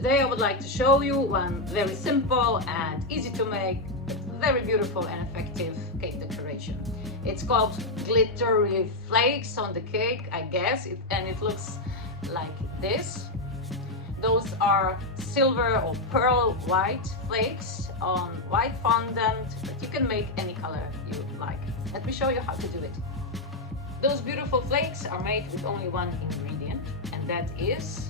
Today I would like to show you one very simple and easy to make, but very beautiful and effective cake decoration. It's called glittery flakes on the cake, I guess, and it looks like this. Those are silver or pearl white flakes on white fondant, but you can make any color you like. Let me show you how to do it. Those beautiful flakes are made with only one ingredient, and that is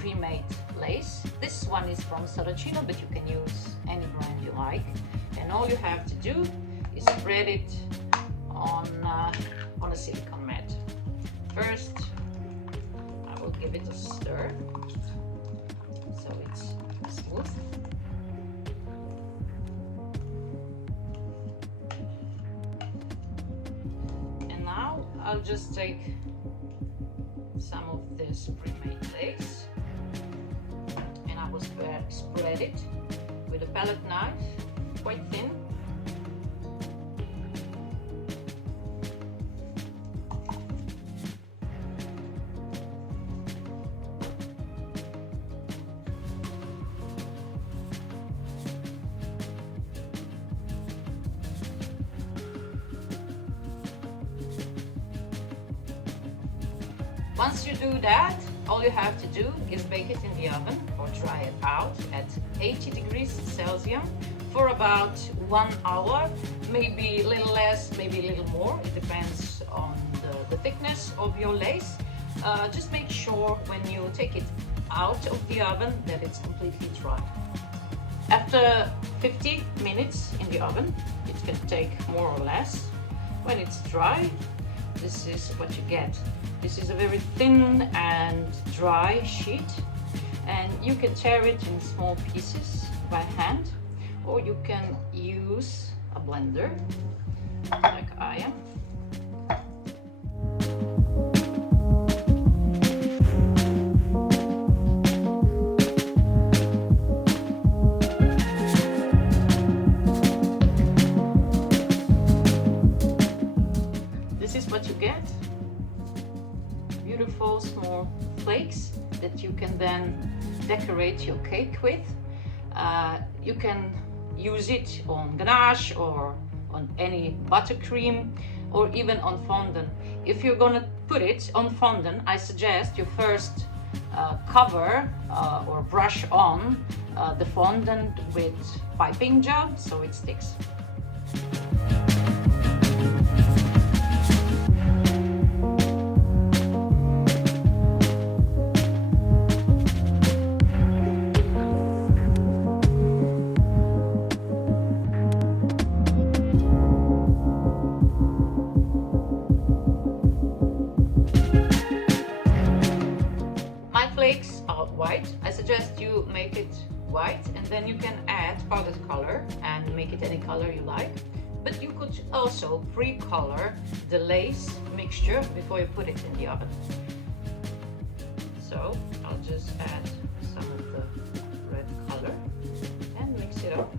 pre-made lace. This one is from Saracino, but you can use any brand you like. And all you have to do is spread it on a silicone mat. First, I will give it a stir so it's smooth. And now I'll just take some of this pre-made lace and I will spread it with a palette knife, quite thin. Once you do that, all you have to do is bake it in the oven or try it out at 80 degrees Celsius for about 1 hour, maybe a little less, maybe a little more. It depends on the thickness of your lace. Just make sure when you take it out of the oven that it's completely dry. After 50 minutes in the oven, it can take more or less. When it's dry, this is what you get. This is a very thin and dry sheet, and you can tear it in small pieces by hand, or you can use a blender like I am. This is what you get. Beautiful small flakes that you can then decorate your cake with. You can use it on ganache or on any buttercream or even on fondant. If you're gonna put it on fondant, I suggest you first cover or brush on the fondant with piping gel so it sticks. Flakes are white. I suggest you make it white, and then you can add powdered color and make it any color you like. But you could also pre-color the lace mixture before you put it in the oven. So I'll just add some of the red color and mix it up.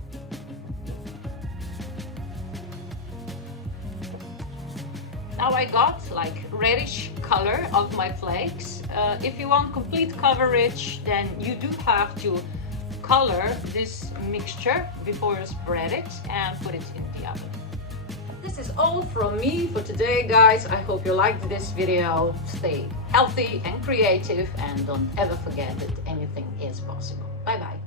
Now I got like reddish color of my flakes. If you want complete coverage, then you do have to color this mixture before you spread it and put it in the oven. This is all from me for today, guys. I hope you liked this video. Stay healthy and creative, and don't ever forget that anything is possible. Bye bye.